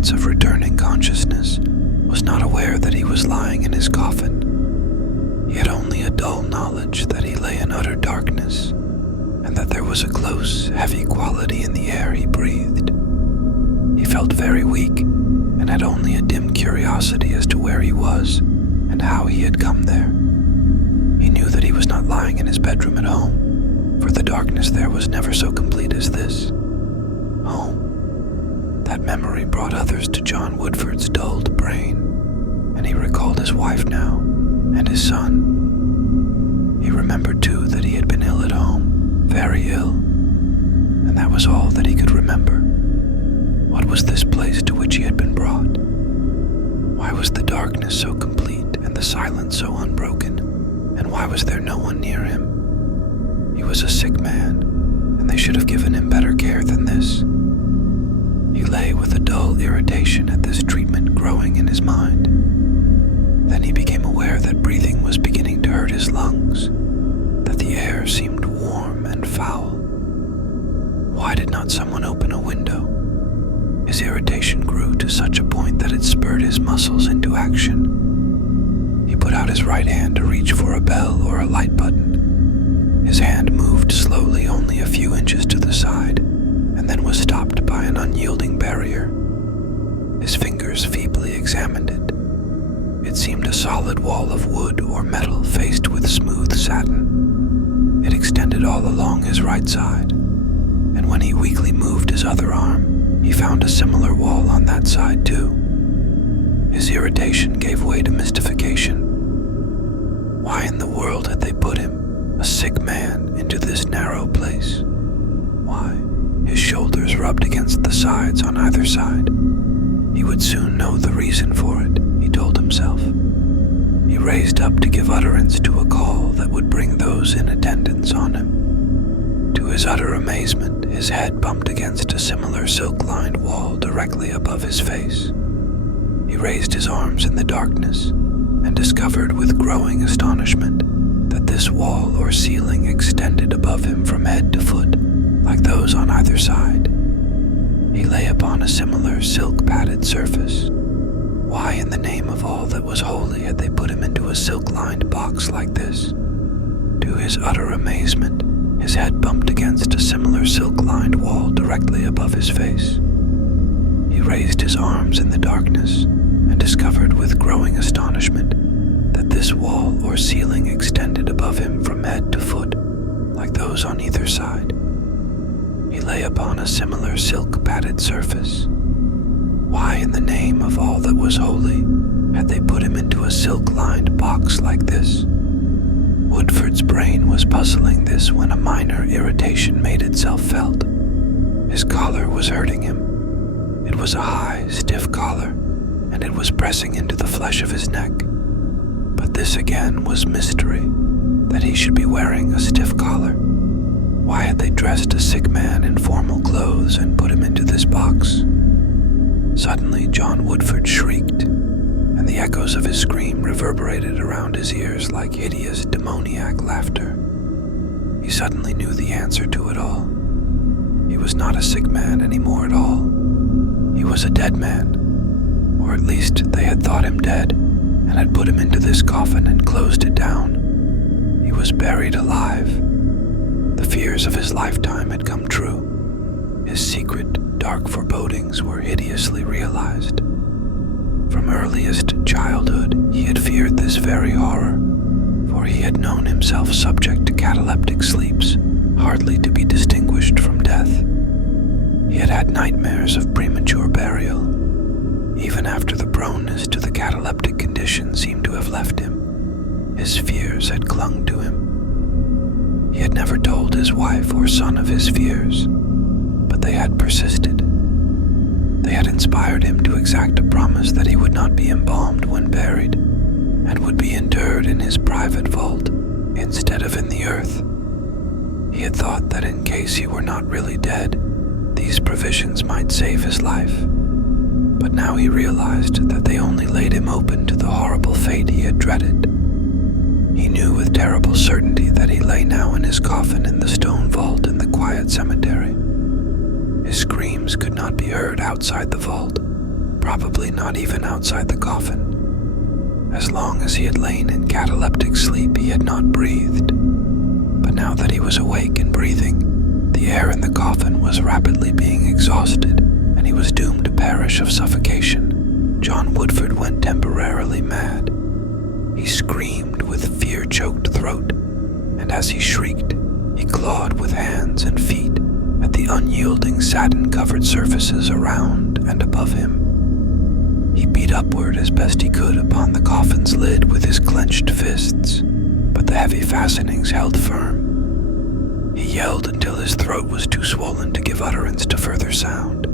moments of returning consciousness, was not aware that he was lying in his coffin. He had only a dull knowledge that he lay in utter darkness, and that there was a close, heavy quality in the air he breathed. He felt very weak, and had only a dim curiosity as to where he was and how he had come there. He knew that he was not lying in his bedroom at home, for the darkness there was never so complete as this. Home. That memory brought others to John Woodford's dulled brain, and he recalled his wife now, and his son. He remembered too that he had been ill at home, very ill, and that was all that he could remember. What was this place to which he had been brought? Why was the darkness so complete and the silence so unbroken, and why was there no one near him? He was a sick man, and they should have given him better care than this. He lay with a dull irritation at this treatment growing in his mind. Then he became aware that breathing was beginning to hurt his lungs, that the air seemed warm and foul. Why did not someone open a window? His irritation grew to such a point that it spurred his muscles into action. He put out his right hand to reach for a bell or a light button. His hand moved slowly only a few inches to the side, and then was stopped by an unyielding barrier. His fingers feebly examined it. It seemed a solid wall of wood or metal faced with smooth satin. It extended all along his right side, and when he weakly moved his other arm, he found a similar wall on that side too. His irritation gave way to mystification. Why in the world had they put him, a sick man, into this narrow place? Why? His shoulders rubbed against the sides on either side. He would soon know the reason for it, he told himself. He raised up to give utterance to a call that would bring those in attendance on him. To his utter amazement, his head bumped against a similar silk-lined wall directly above his face. He raised his arms in the darkness and discovered with growing astonishment that this wall or ceiling extended above him from head to foot, like those on either side. He lay upon a similar silk-padded surface. Why in the name of all that was holy had they put him into a silk-lined box like this? To his utter amazement, his head bumped against a similar silk-lined wall directly above his face. He raised his arms in the darkness and discovered with growing astonishment that this wall or ceiling extended above him from head to foot, like those on either side. He lay upon a similar silk-padded surface. Why in the name of all that was holy had they put him into a silk-lined box like this? Woodford's brain was puzzling this when a minor irritation made itself felt. His collar was hurting him. It was a high, stiff collar, and it was pressing into the flesh of his neck. But this again was mystery, that he should be wearing a stiff collar. Why had they dressed a sick man in formal clothes and put him into this box? Suddenly John Woodford shrieked, and the echoes of his scream reverberated around his ears like hideous demoniac laughter. He suddenly knew the answer to it all. He was not a sick man anymore at all. He was a dead man, or at least they had thought him dead, and had put him into this coffin and closed it down. He was buried alive. The fears of his lifetime had come true. His secret, dark forebodings were hideously realized. From earliest childhood, he had feared this very horror, for he had known himself subject to cataleptic sleeps, hardly to be distinguished from death. He had had nightmares of premature burial. Even after the proneness to the cataleptic condition seemed to have left him, his fears had clung to him. He had never told his wife or son of his fears, but they had persisted. They had inspired him to exact a promise that he would not be embalmed when buried, and would be interred in his private vault instead of in the earth. He had thought that in case he were not really dead, these provisions might save his life. But now he realized that they only laid him open to the horrible fate he had dreaded. He knew with terrible certainty that he lay now in his coffin in the stone vault in the quiet cemetery. His screams could not be heard outside the vault, probably not even outside the coffin. As long as he had lain in cataleptic sleep, he had not breathed. But now that he was awake and breathing, the air in the coffin was rapidly being exhausted, and he was doomed to perish of suffocation. John Woodford went temporarily mad. He screamed with fear-choked throat, and as he shrieked, he clawed with hands and feet at the unyielding satin-covered surfaces around and above him. He beat upward as best he could upon the coffin's lid with his clenched fists, but the heavy fastenings held firm. He yelled until his throat was too swollen to give utterance to further sound.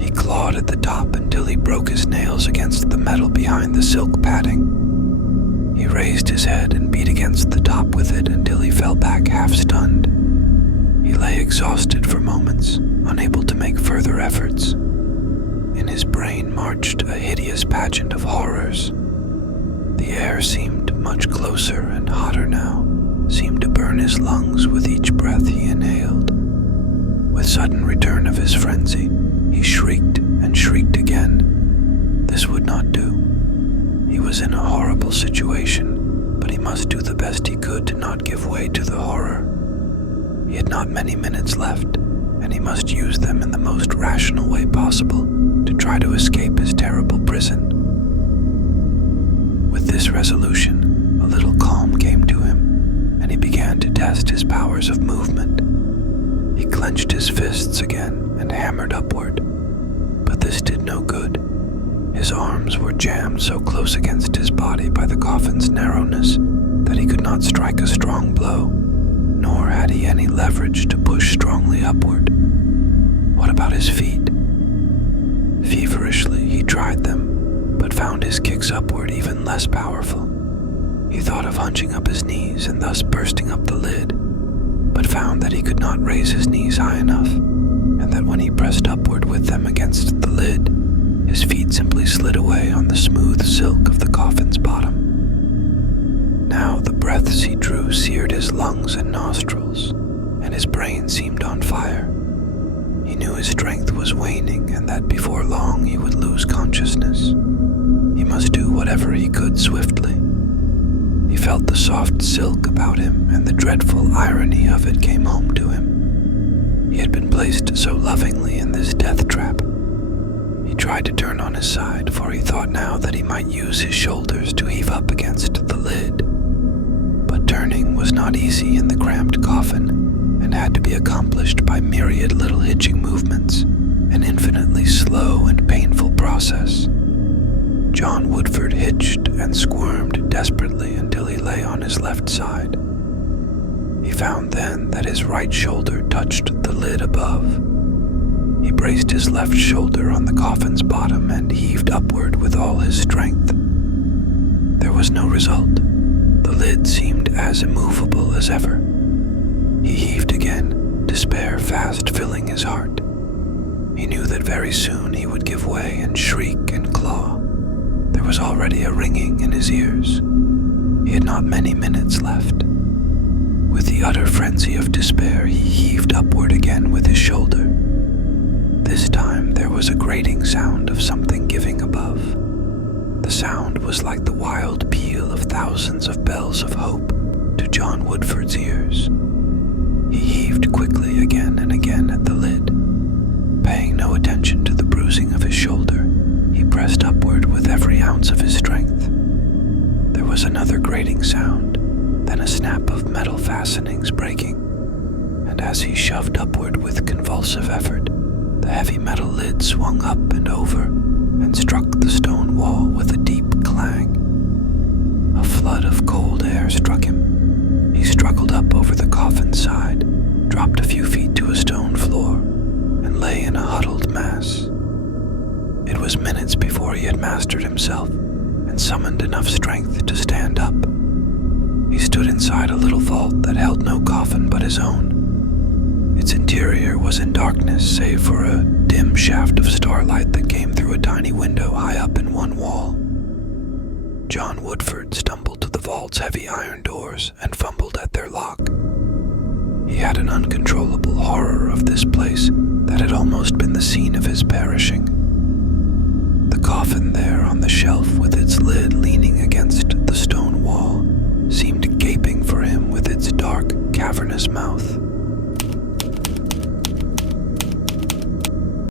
He clawed at the top until he broke his nails against the metal behind the silk padding. He raised his head and beat against the top with it until he fell back half-stunned. He lay exhausted for moments, unable to make further efforts. In his brain marched a hideous pageant of horrors. The air seemed much closer and hotter now, seemed to burn his lungs with each breath he inhaled. With sudden return of his frenzy, he shrieked and shrieked again. This would not do. He was in a horrible situation, but he must do the best he could to not give way to the horror. He had not many minutes left, and he must use them in the most rational way possible to try to escape his terrible prison. With this resolution, a little calm came to him, and he began to test his powers of movement. He clenched his fists again and hammered upward, but this did no good. His arms were jammed so close against his body by the coffin's narrowness that he could not strike a strong blow, nor had he any leverage to push strongly upward. What about his feet? Feverishly, he tried them, but found his kicks upward even less powerful. He thought of hunching up his knees and thus bursting up the lid, but found that he could not raise his knees high enough, and that when he pressed upward with them against the lid, his feet simply slid away on the smooth silk of the coffin's bottom. Now the breaths he drew seared his lungs and nostrils, and his brain seemed on fire. He knew his strength was waning and that before long he would lose consciousness. He must do whatever he could swiftly. He felt the soft silk about him, and the dreadful irony of it came home to him. He had been placed so lovingly in this death trap. He tried to turn on his side, for he thought now that he might use his shoulders to heave up against the lid. But turning was not easy in the cramped coffin, and had to be accomplished by myriad little hitching movements, an infinitely slow and painful process. John Woodford hitched and squirmed desperately until he lay on his left side. He found then that his right shoulder touched the lid above. He braced his left shoulder on the coffin's bottom and heaved upward with all his strength. There was no result. The lid seemed as immovable as ever. He heaved again, despair fast filling his heart. He knew that very soon he would give way and shriek and claw. There was already a ringing in his ears. He had not many minutes left. With the utter frenzy of despair, he heaved upward again with his shoulder. This time there was a grating sound of something giving above. The sound was like the wild peal of thousands of bells of hope to John Woodford's ears. He heaved quickly again and again at the lid. Paying no attention to the bruising of his shoulder, he pressed upward with every ounce of his strength. There was another grating sound, then a snap of metal fastenings breaking, and as he shoved upward with convulsive effort, the heavy metal lid swung up and over and struck the stone wall with a deep clang. A flood of cold air struck him. He struggled up over the coffin's side, dropped a few feet to a stone floor, and lay in a huddled mass. It was minutes before he had mastered himself and summoned enough strength to stand up. He stood inside a little vault that held no coffin but his own. Its interior was in darkness save for a dim shaft of starlight that came through a tiny window high up in one wall. John Woodford stumbled to the vault's heavy iron doors and fumbled at their lock. He had an uncontrollable horror of this place that had almost been the scene of his perishing. cavernous mouth.